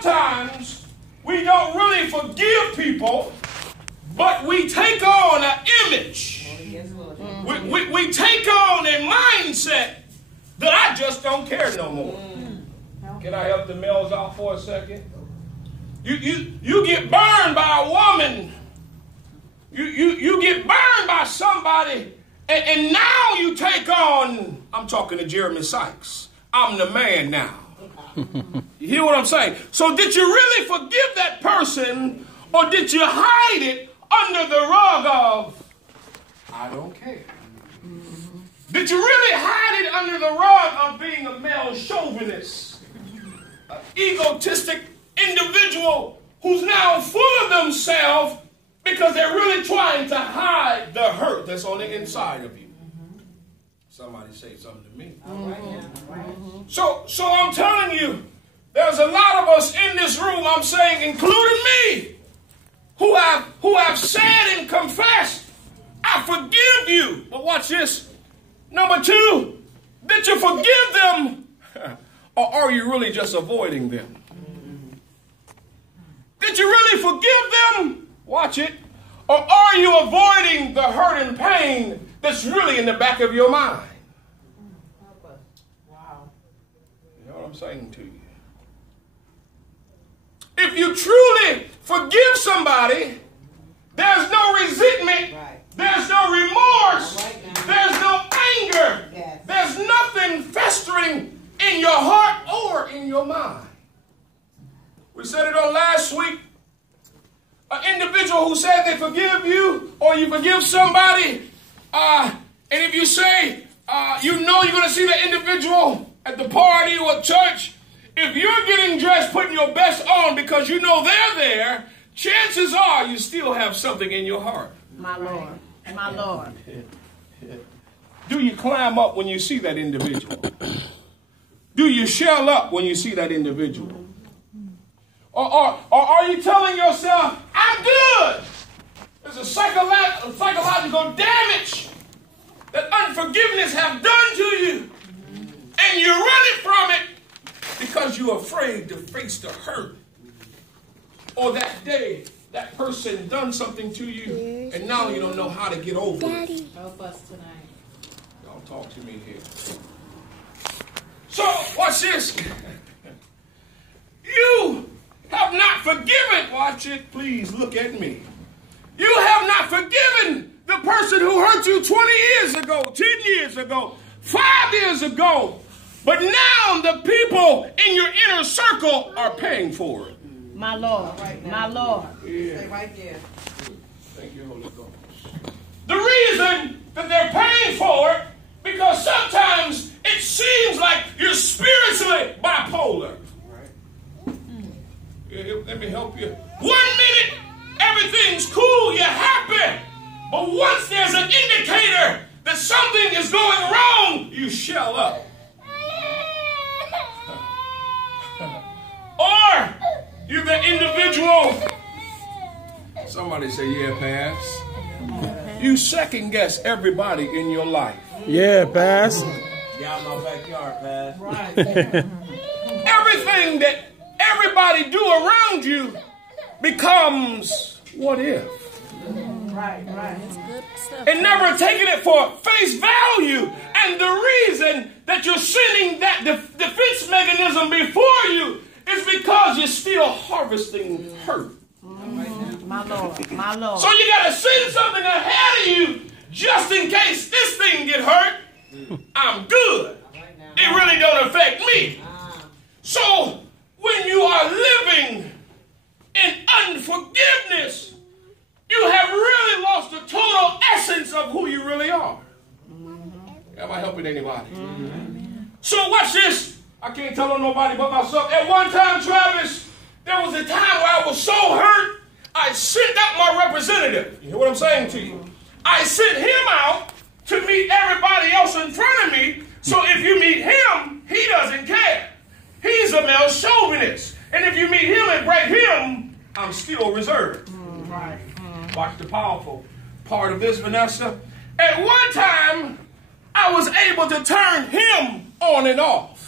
sometimes we don't really forgive people, but we take on an image. We take on a mindset that I just don't care no more. Can I help the males out for a second? You get burned by a woman. You get burned by somebody, and now you take on, I'm talking to Jereme Sykes, I'm the man now. You hear what I'm saying? So did you really forgive that person, or did you hide it under the rug of, I don't care? Did you really hide it under the rug of being a male chauvinist, an egotistic individual who's now full of themselves because they're really trying to hide the hurt that's on the inside of you? Somebody say something to me. So I'm telling you, there's a lot of us in this room, I'm saying, including me, who have said and confessed, I forgive you. But watch this. Number two, did you forgive them, or are you really just avoiding them? Did you really forgive them? Watch it. Or are you avoiding the hurt and pain that's really in the back of your mind? Wow. You know what I'm saying to you? If you truly forgive somebody, there's no resentment, there's no remorse, there's no anger, there's nothing festering in your heart or in your mind. We said it on last week. An individual who said they forgive you, or you forgive somebody, and if you say, you know you're going to see the individual at the party or at church, if you're getting dressed, putting your best on because you know they're there, chances are you still have something in your heart. My Lord. My Lord. Do you climb up when you see that individual? Do you shell up when you see that individual? Or are you telling yourself, I'm good? There's a psychological damage that unforgiveness have done to you. And you're running from it because you're afraid to face the hurt. Or that day, that person done something to you, and now you don't know how to get over it. Help us tonight. Y'all talk to me here. So, watch this. You have not forgiven. Watch it, please look at me. You have not forgiven the person who hurt you 20 years ago, 10 years ago, 5 years ago. But now the people in your inner circle are paying for it. My Lord. My Lord. Yeah. Stay right there. Thank you, Holy Ghost. The reason that they're paying for it, because sometimes it seems like you're spiritually bipolar. Let me help you. 1 minute, everything's cool, you're happy. But once there's an indicator that something is going wrong, you shell up. Or you're the individual. Somebody say, yeah, Pass. You second guess everybody in your life. Yeah, Pass. Y'all my backyard, Pass. Right. Everything that everybody do around you becomes what if. Right. And never taking it for face value. And the reason that you're sending that defense mechanism before you is because you're still harvesting hurt. My Lord. My Lord. So you got to send something ahead of you just in case this thing get hurt. I'm good. It really don't affect me. So when you are living in unforgiveness, you have really lost the total essence of who you really are. Am I helping anybody? So watch this. I can't tell on nobody but myself. At one time, Travis, there was a time where I was so hurt, I sent out my representative. You hear what I'm saying to you? I sent him out to meet everybody else in front of me. So if you meet him, he doesn't care. He's a male chauvinist. And if you meet him and break him, I'm still reserved. Right. Watch the powerful part of this, Vanessa. At one time, I was able to turn him on and off.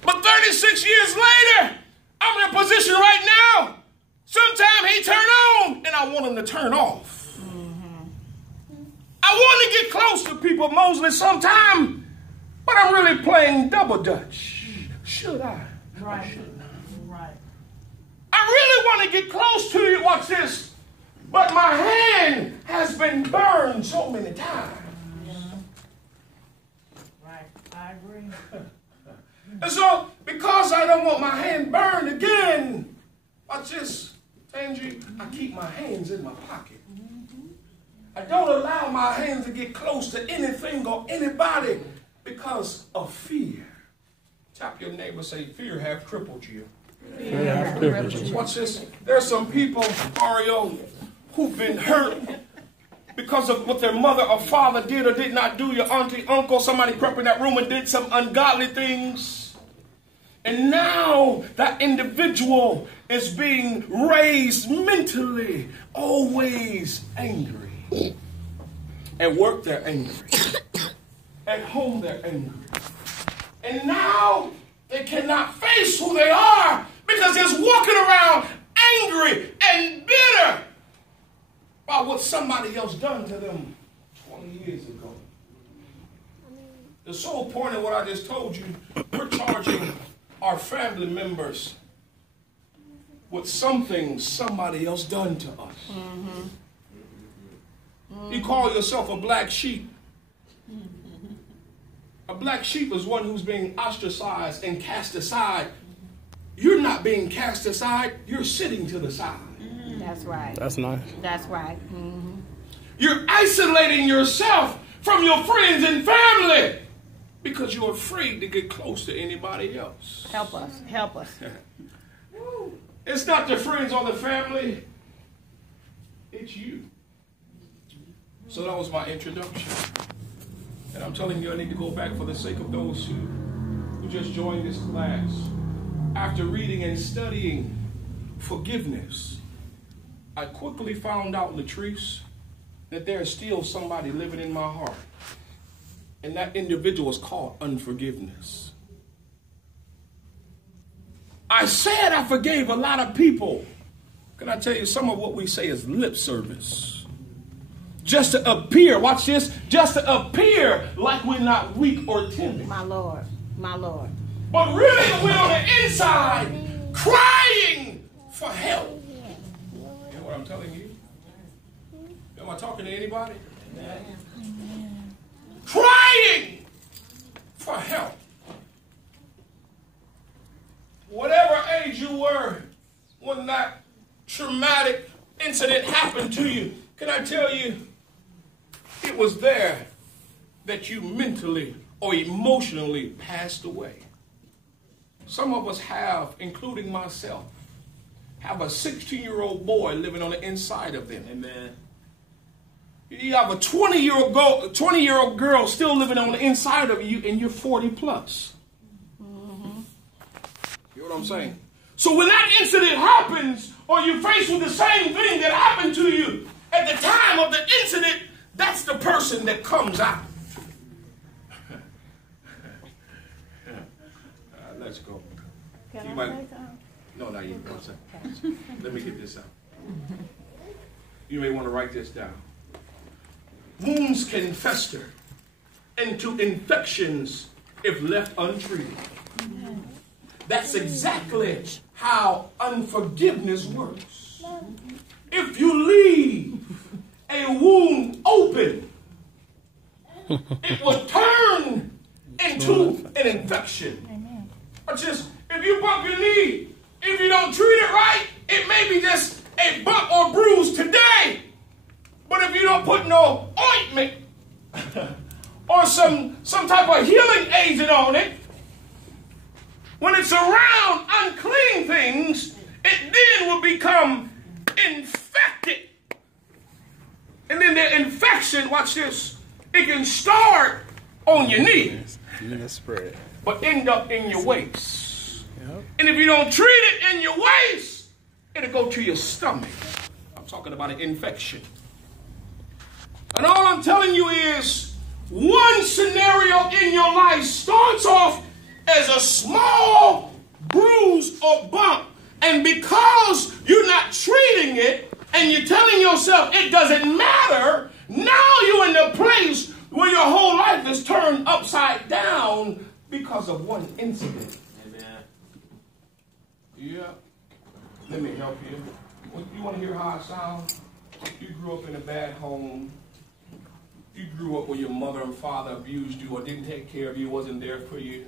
But 36 years later, I want them to turn off. I want to get close to people, Mosley, sometime, but I'm really playing double dutch. Should I? Right. Right. I really want to get close to you. Watch this. But my hand has been burned so many times. Right. I agree. And so, because I don't want my hand burned again, watch this, Angie, I keep my hands in my pocket. I don't allow my hands to get close to anything or anybody because of fear. Tap your neighbor, say, fear have crippled you. Fear have crippled you. Watch this. There's some people, Mario, who've been hurt because of what their mother or father did or did not do. Your auntie, uncle, somebody crept in that room and did some ungodly things. And now that individual is being raised mentally, always angry. At work, they're angry. At home, they're angry. And now they cannot face who they are because they're walking around angry and bitter by what somebody else done to them 20 years ago. The sole point of what I just told you, we're charging our family members with something somebody else done to us. You call yourself a black sheep. A black sheep is one who's being ostracized and cast aside. You're not being cast aside. You're sitting to the side. That's right. That's nice. That's right. You're isolating yourself from your friends and family because you're afraid to get close to anybody else. Help us. Help us. It's not the friends or the family. It's you. So that was my introduction. And I'm telling you, I need to go back for the sake of those who just joined this class. After reading and studying forgiveness, I quickly found out, Latrice, that there's still somebody living in my heart. And that individual is called unforgiveness. I said I forgave a lot of people. Can I tell you, some of what we say is lip service. Just to appear, watch this, just to appear like we're not weak or timid. My Lord. My Lord. But really, we're on the inside crying for help. You know what I'm telling you? Am I talking to anybody? Crying for help. Whatever age you were when that traumatic incident happened to you, can I tell you, it was there that you mentally or emotionally passed away. Some of us have, including myself, have a 16-year-old boy living on the inside of them. Amen. You have a 20-year-old girl still living on the inside of you, and you're 40 plus. You know what I'm saying? So when that incident happens, or you're faced with the same thing that happened to you at the time of the incident, that's the person that comes out. Let's go. Can You I might- say something? No, not yet. 1 second. Let me get this out. You may want to write this down. Wounds can fester into infections if left untreated. That's exactly how unforgiveness works. If you leave a wound open, it will turn into an infection. Or just, if you bump your knee, if you don't treat it right, it may be just a bump or bruise today. But if you don't put no ointment or some type of healing agent on it, when it's around unclean things, it then will become infected. And then the infection, watch this, it can start on your knee, Spread. but end up in your waist. Yep. And if you don't treat it in your waist, it'll go to your stomach. I'm talking about an infection. And all I'm telling you is, one scenario in your life starts off as a small bruise or bump. And because you're not treating it, And you're telling yourself it doesn't matter. Now you're in the place where your whole life is turned upside down because of one incident. Amen. Yeah. Let me help you. You want to hear how I sound? You grew up in a bad home. You grew up where your mother and father abused you or didn't take care of you, wasn't there for you.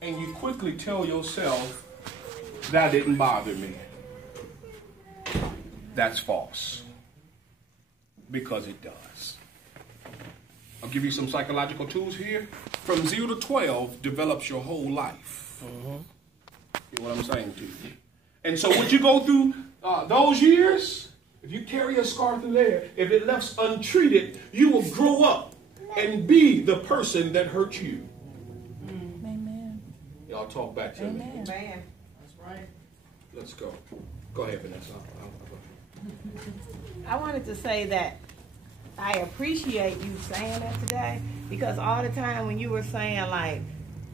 And you quickly tell yourself, that didn't bother me. That's false. Because it does. I'll give you some psychological tools here. From 0 to 12 develops your whole life. You know what I'm saying to you? And so when you go through those years, if you carry a scar through there, if it left untreated, you will grow up and be the person that hurt you. Amen. Y'all talk back to me. Amen. That's right. Let's go. Go ahead, Vanessa. I wanted to say that I appreciate you saying that today, because all the time when you were saying like,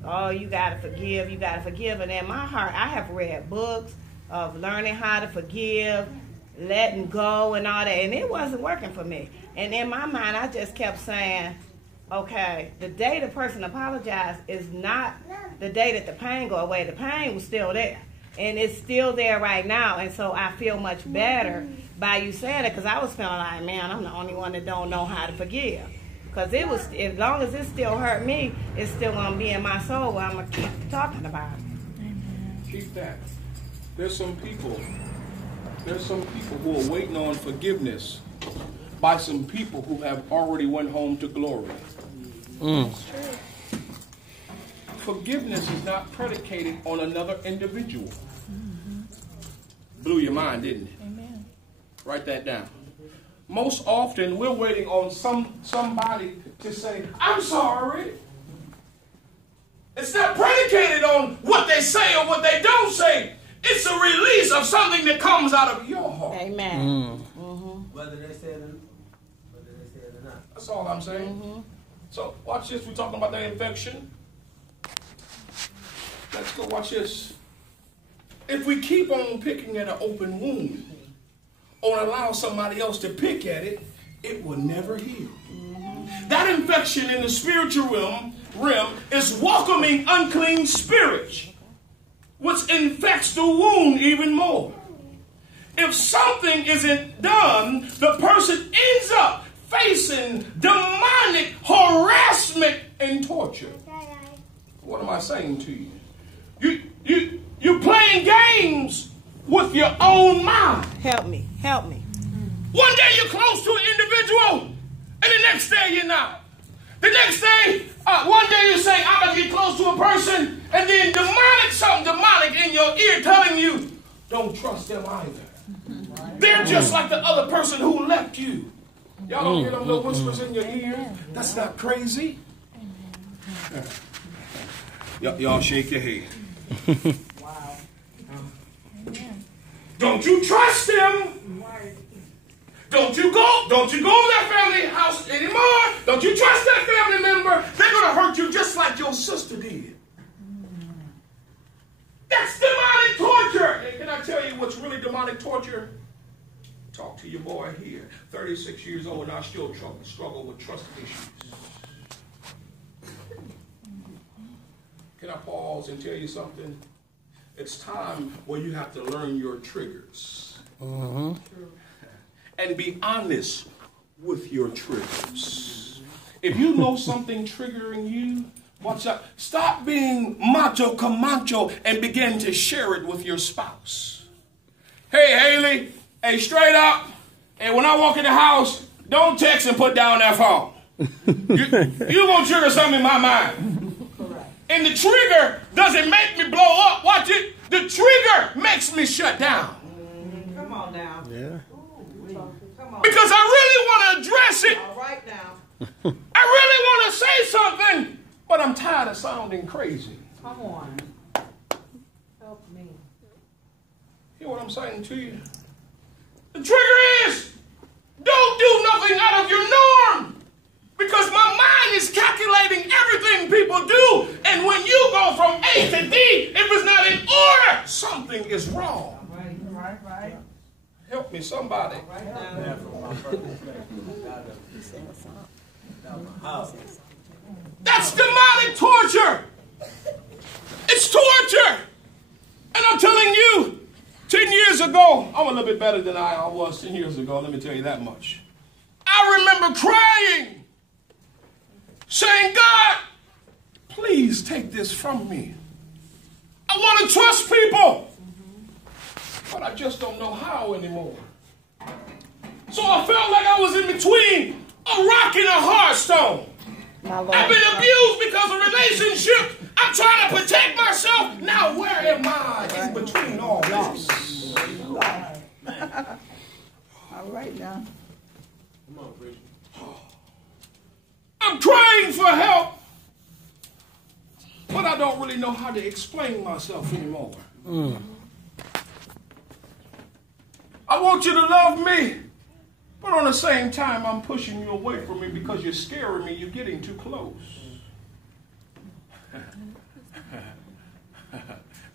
oh, you got to forgive, and in my heart, I have read books of learning how to forgive, letting go and all that, and it wasn't working for me. And in my mind, I just kept saying, okay, the day the person apologized is not the day that the pain go away. The pain was still there, and it's still there right now, and so I feel much better by you saying it, because I was feeling like, man, I'm the only one that don't know how to forgive. Because it was, as long as it still hurt me, it's still going to be in my soul where I'm going to keep talking about it. Keep that. There's some people who are waiting on forgiveness by some people who have already went home to glory. That's true. Forgiveness is not predicated on another individual. Blew your mind, didn't it? Amen. Write that down. Most often, we're waiting on somebody to say, I'm sorry. It's not predicated on what they say or what they don't say. It's a release of something that comes out of your heart. Amen. Whether they say it or not. That's all I'm saying. So, watch this. We're talking about the infection. Let's go watch this. If we keep on picking at an open wound, or allow somebody else to pick at it, it will never heal. That infection in the spiritual realm is welcoming unclean spirits, which infects the wound even more. If something isn't done, the person ends up facing demonic harassment and torture. What am I saying to you? You're playing games with your own mind. Help me. One day you're close to an individual, and the next day you're not. The next day, one day you say, I'm going to get close to a person, and then something demonic in your ear telling you, don't trust them either. They're just like the other person who left you. Y'all don't hear them little whispers in your ear? That's not crazy. Y'all shake your head. Wow. Don't you trust them. Don't you go to that family house anymore. Don't you trust that family member. They're going to hurt you just like your sister did. That's demonic torture. And can I tell you what's really demonic torture? Talk to your boy here, 36 years old, and I still struggle with trust issues. Can I pause and tell you something? It's time where you have to learn your triggers. And be honest with your triggers. If you know something triggering you, watch out. Stop being macho camacho and begin to share it with your spouse. Hey, Haley. Hey, straight up. And when I walk in the house, don't text and put down that phone. You gonna trigger something in my mind. And the trigger doesn't make me blow up. Watch it. The trigger makes me shut down. Come on now. Yeah. Come on. Because I really want to address it. All right now. I really want to say something, but I'm tired of sounding crazy. Come on. Help me. Hear what I'm saying to you? The trigger is, don't do nothing out of your norm. Because my mind is calculating everything people do. And when you go from A to D, if it's not in order, something is wrong. Right. Help me, somebody. That's demonic torture. It's torture. And I'm telling you, 10 years ago, I'm a little bit better than I was 10 years ago, let me tell you that much. I remember crying, saying, God, please take this from me. I want to trust people, but I just don't know how anymore. So I felt like I was in between a rock and a hard stone. I've been abused because of relationships. I'm trying to protect myself. Now where am I in between all this? All right now. Come on, preacher. I'm crying for help, but I don't really know how to explain myself anymore. I want you to love me, but on the same time, I'm pushing you away from me because you're scaring me. You're getting too close.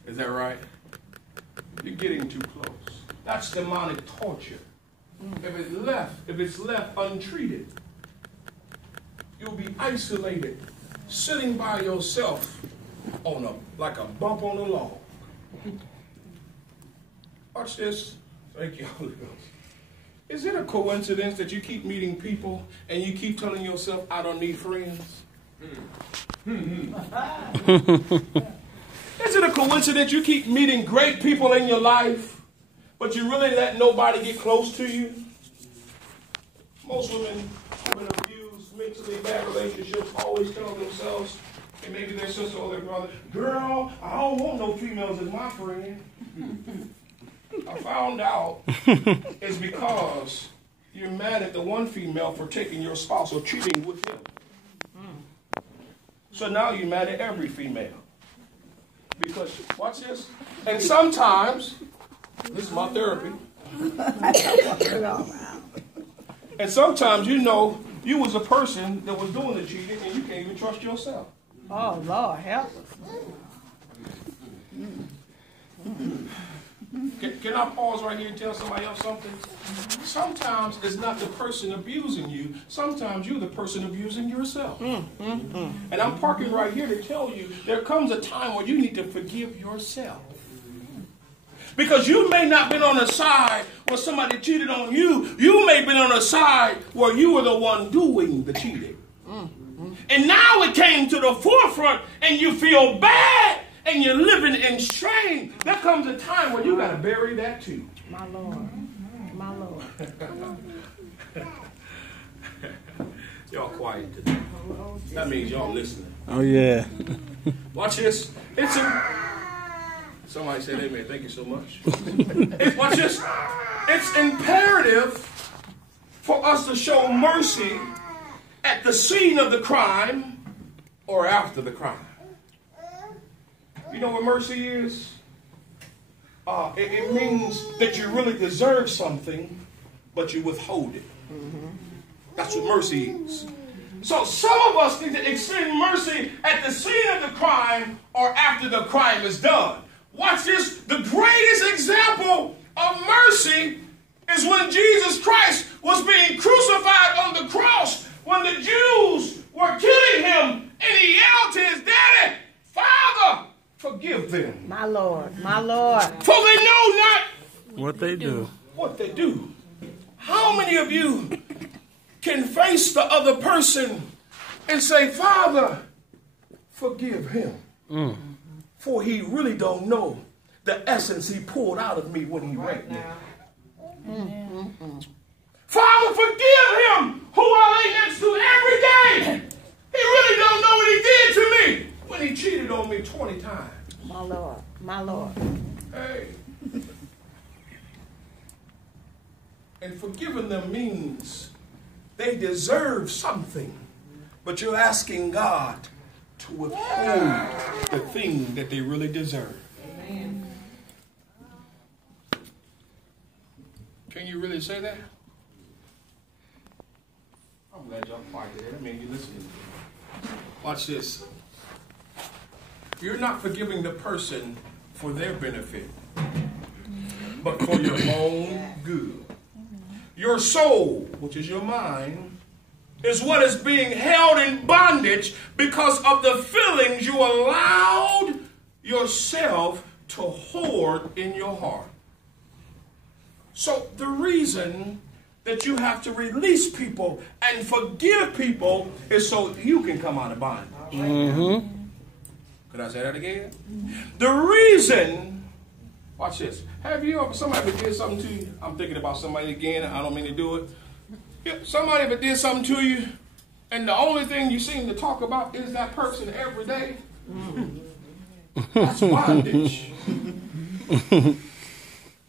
Is that right? You're getting too close. That's demonic torture. If it's left untreated, you'll be isolated, sitting by yourself on like a bump on a log. Watch this. Thank you, Holy Ghost. Is it a coincidence that you keep meeting people and you keep telling yourself, I don't need friends? Is it a coincidence you keep meeting great people in your life, but you really let nobody get close to you? Most women who've been abused, mentally bad relationships, always tell themselves, and maybe their sister or their brother, girl, I don't want no females as my friend. I found out it's because you're mad at the one female for taking your spouse or cheating with him. So now you're mad at every female. Because, watch this, and sometimes, this is my therapy, and sometimes you know you was a person that was doing the cheating and you can't even trust yourself. Oh, Lord, help us. Can I pause right here and tell somebody else something? Sometimes it's not the person abusing you. Sometimes you're the person abusing yourself. And I'm parking right here to tell you there comes a time where you need to forgive yourself. Because you may not have been on the side where somebody cheated on you. You may have been on the side where you were the one doing the cheating. And now it came to the forefront and you feel bad. And you're living in shame. There comes a time where you got to bury that too. My Lord. My Lord. Y'all quiet today. That means y'all listening. Oh, yeah. Watch this. Somebody said amen. Thank you so much. Watch this. It's imperative for us to show mercy at the scene of the crime or after the crime. You know what mercy is? It means that you really deserve something, but you withhold it. That's what mercy is. So some of us need to extend mercy at the scene of the crime or after the crime is done. Watch this. The greatest example of mercy is when Jesus Christ was being crucified on the cross, when the Jews were killing him, and he yelled to his daddy, Father, forgive them. My Lord. My Lord. For they know not What they do. what they do. How many of you can face the other person and say, Father, forgive him? For he really don't know the essence he pulled out of me when he raped me. Father, forgive him who I lay next to every day. He really don't know what he did to me when he cheated on me 20 times. My Lord. My Lord. Hey. And forgiving them means they deserve something, but you're asking God to withhold the thing that they really deserve. Amen. Can you really say that? I'm glad y'all quiet there. That means you're listening. Watch this. You're not forgiving the person for their benefit. but for your own good. Your soul, which is your mind, is what is being held in bondage because of the feelings you allowed yourself to hoard in your heart. So the reason that you have to release people and forgive people is so you can come out of bondage. Mm-hmm. Could I say that again? The reason, watch this. Have you ever, somebody did something to you? I'm thinking about somebody again. I don't mean to do it. Somebody ever did something to you, and the only thing you seem to talk about is that person every day? That's bondage.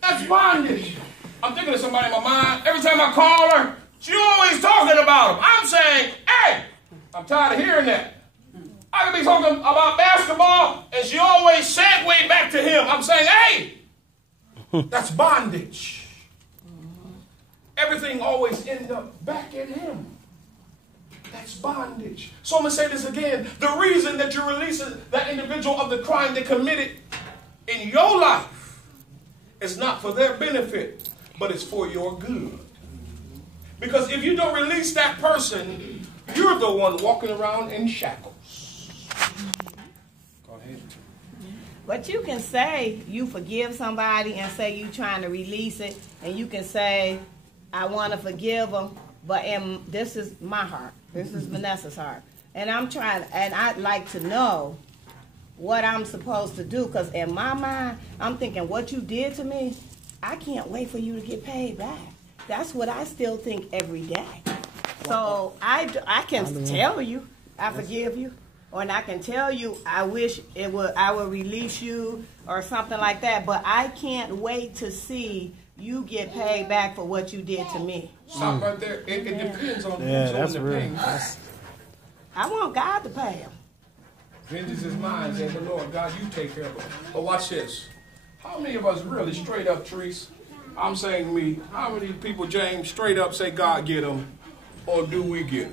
That's bondage. I'm thinking of somebody in my mind. Every time I call her, she always talking about him. I'm saying, hey, I'm tired of hearing that. I could be talking about basketball, and she always segue back to him. I'm saying, hey, that's bondage. Everything always ends up back at him. That's bondage. So I'm going to say this again. The reason that you're releasing that individual of the crime they committed in your life is not for their benefit, but it's for your good. Because if you don't release that person, you're the one walking around in shackles. Go ahead. But you can say you forgive somebody and say you're trying to release it, and you can say, I want to forgive them, but this is my heart. This is Vanessa's heart. And I'd like to know what I'm supposed to do, because in my mind, I'm thinking, what you did to me, I can't wait for you to get paid back. That's what I still think every day. So I can tell you, I forgive you, or I can tell you, I wish I would release you, or something like that, but I can't wait to see you get paid back for what you did to me. Stop right there. It depends on that's who's on the real. pain. I want God to pay him. Vengeance is mine, says the Lord. God, you take care of it. But watch this. How many of us really straight up, Treese? I'm saying me. How many people, James, straight up say God get them, or do we get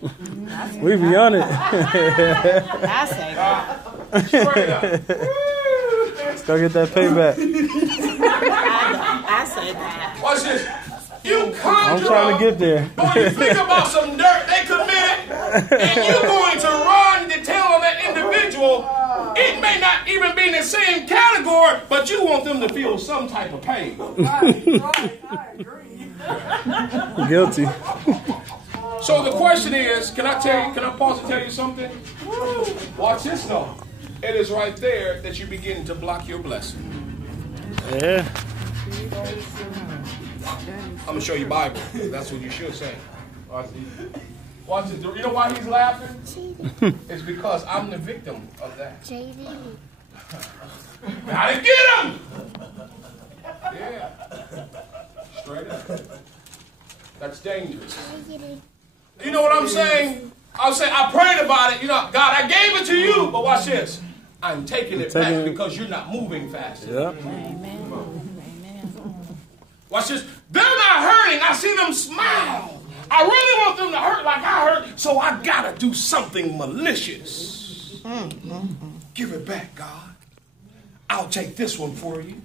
them? We be on it. I say God. Straight up. Let's go get that payback. I say God. Watch this. You conjure I'm trying to get there. Or you think about some dirt they committed, and you're going to run to tell on that individual. It may not even be in the same category, but you want them to feel some type of pain. Right, I agree. Guilty. So the question is, can I pause and tell you something? Watch this though. It is right there that you begin to block your blessing. Yeah. I'm going to show you Bible. That's what you should say. Watch this. You know why he's laughing? It's because I'm the victim of that. Gotta get him! Yeah. Straight up. That's dangerous. You know what I'm saying? I'll say, I prayed about it. You know, God, I gave it to you. But watch this. I'm taking it back because you're not moving fast. Yep. Amen. Watch this. They're not hurting. I see them smile. I really want them to hurt like I hurt, so I gotta do something malicious. Give it back, God. I'll take this one for you.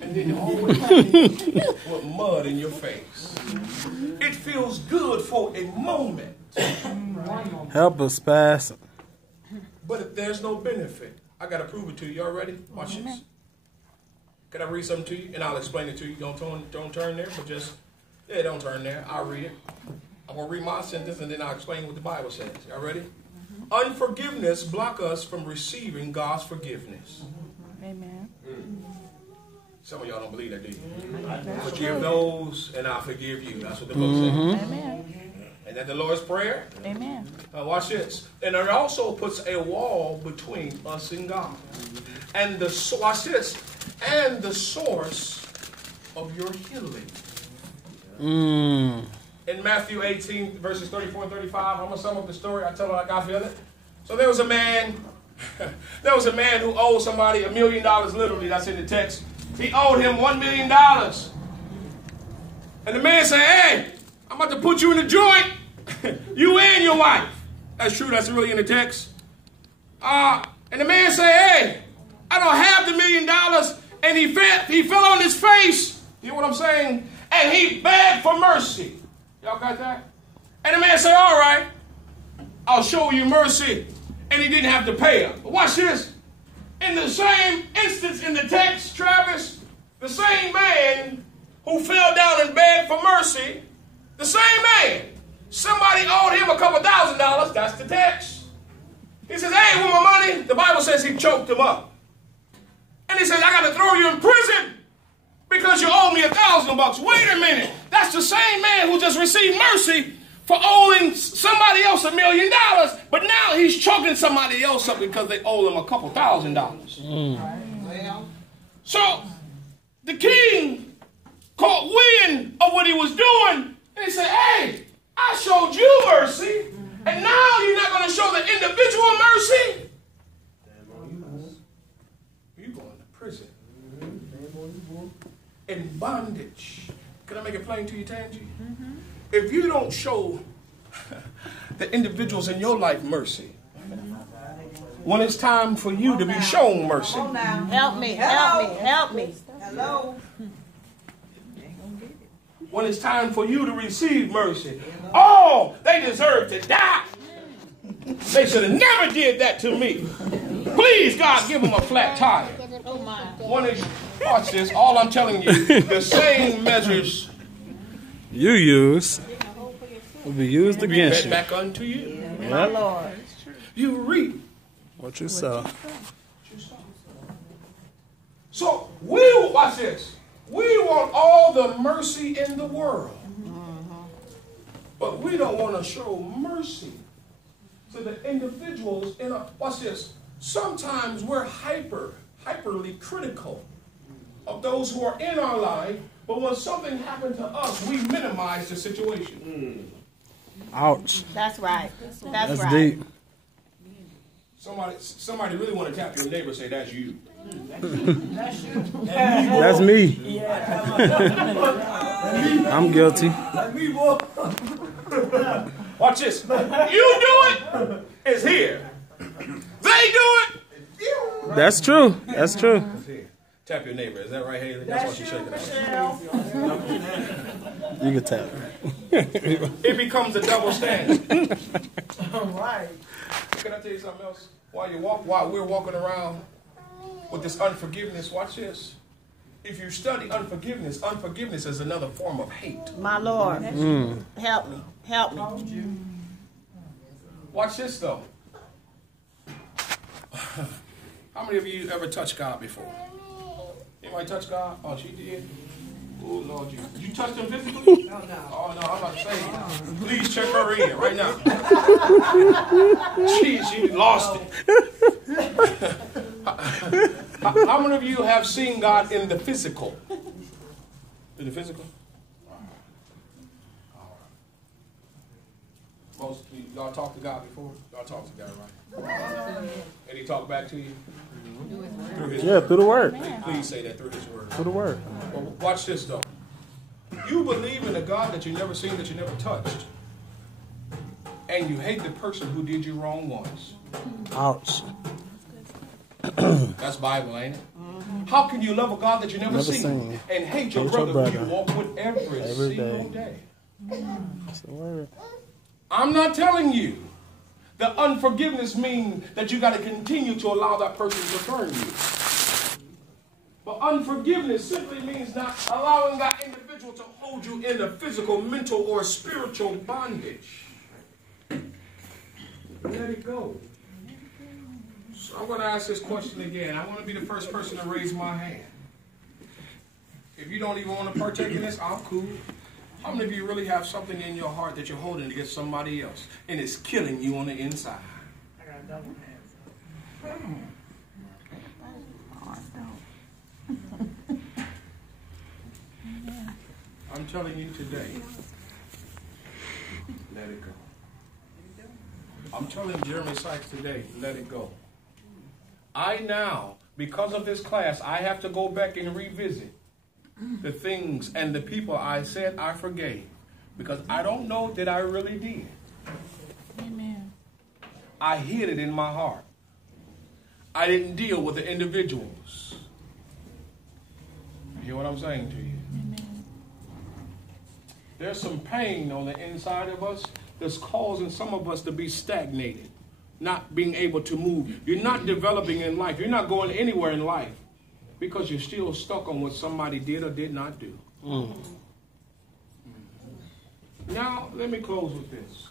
And then you always with mud in your face. It feels good for a moment. Help us, Pastor. But there's no benefit. I gotta prove it to you. Y'all ready? Watch this. Can I read something to you? And I'll explain it to you. Don't turn there, but just, don't turn there. I'll read it. I'm going to read my sentence, and then I'll explain what the Bible says. Y'all ready? Unforgiveness blocks us from receiving God's forgiveness. Amen. Some of y'all don't believe that, do you? Forgive those, and I'll forgive you. That's what the book says. Amen. And that the Lord's Prayer? Amen. Watch this. And it also puts a wall between us and God. And watch this. And the source of your healing. In Matthew 18, verses 34 and 35, I'm going to sum up the story. I tell it like I feel it. So there was a man who owed somebody $1 million, literally. That's in the text. He owed him $1 million. And the man said, hey, I'm about to put you in the joint. You and your wife. That's true. That's really in the text. And the man said, hey, I don't have the $1 million. And he fell on his face. You know what I'm saying? And he begged for mercy. Y'all got that? And the man said, all right, I'll show you mercy. And he didn't have to pay him. But watch this. In the same instance in the text, Travis, the same man who fell down and begged for mercy, the same man, somebody owed him a couple $1,000. That's the text. He says, hey, with my money, the Bible says he choked him up. And he says, I got to throw you in prison because you owe me $1,000. Wait a minute. That's the same man who just received mercy for owing somebody else $1 million, but now he's choking somebody else up because they owe him a couple $1,000. So the king caught wind of what he was doing, and he said, hey, I showed you mercy, and now you're not going to show the individual mercy? You're going to prison. In bondage. Can I make it plain to you, Tangi? If you don't show the individuals in your life mercy, when it's time for you to be shown mercy. Help me, help me, help me. Hello. When it's time for you to receive mercy. Oh, they deserve to die. They should have never did that to me. Please, God, give them a flat tire. When it's, watch this, all I'm telling you, the same measures you use will be used against you. Back unto you. My Lord. You reap what you sow. So we, watch this, we want all the mercy in the world. But we don't want to show mercy to the individuals in our, watch this, sometimes we're hyperly critical of those who are in our life, but when something happened to us, we minimize the situation. Ouch. That's right. That's right. Deep. Somebody really want to tap your neighbor and say, that's you. That's me. I'm guilty. Watch this. You do it, it's here. They do it. That's true. That's true. Tap your neighbor. Is that right, Haley? That's why she's shaking her. You can tap. It becomes a double standard. All right. Can I tell you something else? While we're walking around with this unforgiveness, watch this. If you study unforgiveness, unforgiveness is another form of hate. My Lord. Help me. Help me. Watch this, though. How many of you ever touched God before? Anybody touch God? Oh, she did? Oh, Lord Jesus. Did you touch him physically? Oh, no. Oh, no, I'm about to say, please check her in right now. She lost it. How many of you have seen God in the physical? In the physical? All right. Most of you, y'all talked to God before? Y'all talked to God, right? And he talked back to you? Through his word. Through the word. Please say that, through his word. Through the word. Well, watch this, though. You believe in a God that you never seen, that you never touched. And you hate the person who did you wrong once. Ouch. That's Bible, ain't it? How can you love a God that you never seen and hate your brother who you walk with every single day? That's the word. I'm not telling you that unforgiveness means that you got to continue to allow that person to turn you. But unforgiveness simply means not allowing that individual to hold you in a physical, mental, or spiritual bondage. Let it go. So I'm going to ask this question again. I want to be the first person to raise my hand. If you don't even want to partake in this, I'm cool. How many of you really have something in your heart that you're holding against somebody else, and it's killing you on the inside? I got double hands. I'm telling you today, let it go. I'm telling Jeremy Sykes today, let it go. I now, because of this class, I have to go back and revisit the things and the people I said I forgave. Because I don't know that I really did. Amen. I hid it in my heart. I didn't deal with the individuals. what I'm saying to you? Amen. There's some pain on the inside of us that's causing some of us to be stagnated, not being able to move. You're not developing in life. You're not going anywhere in life because you're still stuck on what somebody did or did not do. Now, let me close with this.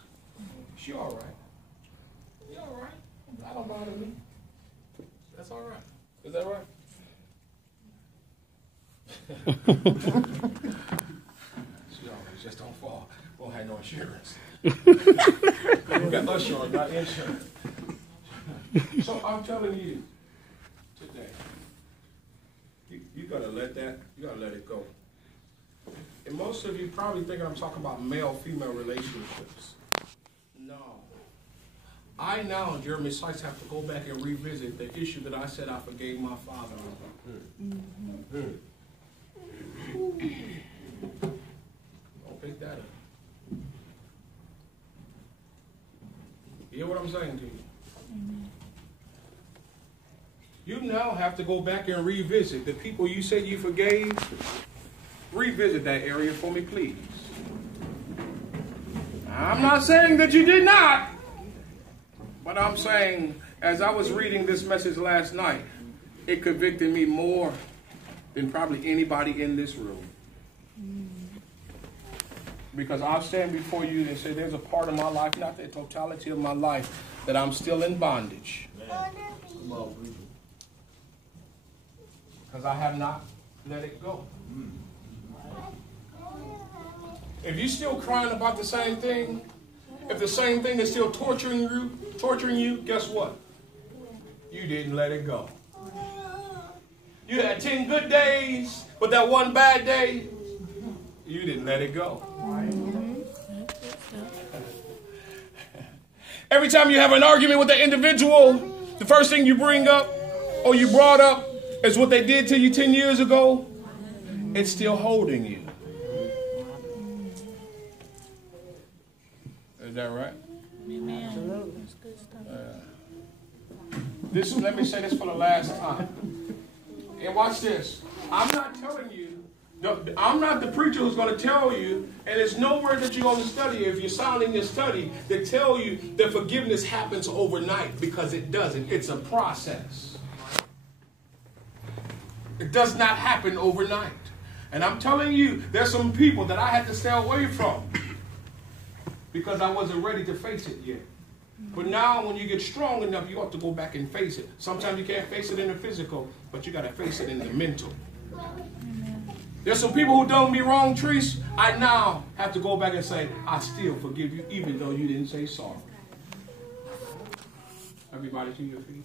She all right. You all right? That don't bother me. That's all right. Is that right? She always just don't fall. Won't have no insurance. We got insurance, not insurance. So I'm telling you today, you gotta let that, you gotta let it go. And most of you probably thinking I'm talking about male-female relationships. No. I now, Jeremy Sykes, have to go back and revisit the issue that I said I forgave my father. Don't pick that up. You hear what I'm saying to you? You now have to go back and revisit the people you said you forgave. Revisit that area for me, please. I'm not saying that you did not, but I'm saying, as I was reading this message last night, it convicted me more than probably anybody in this room. Because I'll stand before you and say there's a part of my life, not the totality of my life, that I'm still in bondage. Because I have not let it go. If you're still crying about the same thing, if the same thing is still torturing you, guess what? You didn't let it go. You had 10 good days, but that one bad day, you didn't let it go. Every time you have an argument with an individual, the first thing you bring up or you brought up is what they did to you 10 years ago. It's still holding you. Is that right? Amen. That's good stuff. Let me say this for the last time. And watch this. I'm not telling you, I'm not the preacher who's going to tell you, and there's nowhere that you're going to study, if you're silent in your study, that tell you that forgiveness happens overnight, because it doesn't. It's a process. It does not happen overnight. And I'm telling you, there's some people that I had to stay away from because I wasn't ready to face it yet. But now when you get strong enough, you ought to go back and face it. Sometimes you can't face it in the physical, but you got to face it in the mental. There's some people who done me wrong, Treese. I now have to go back and say, I still forgive you, even though you didn't say sorry. Everybody to your feet.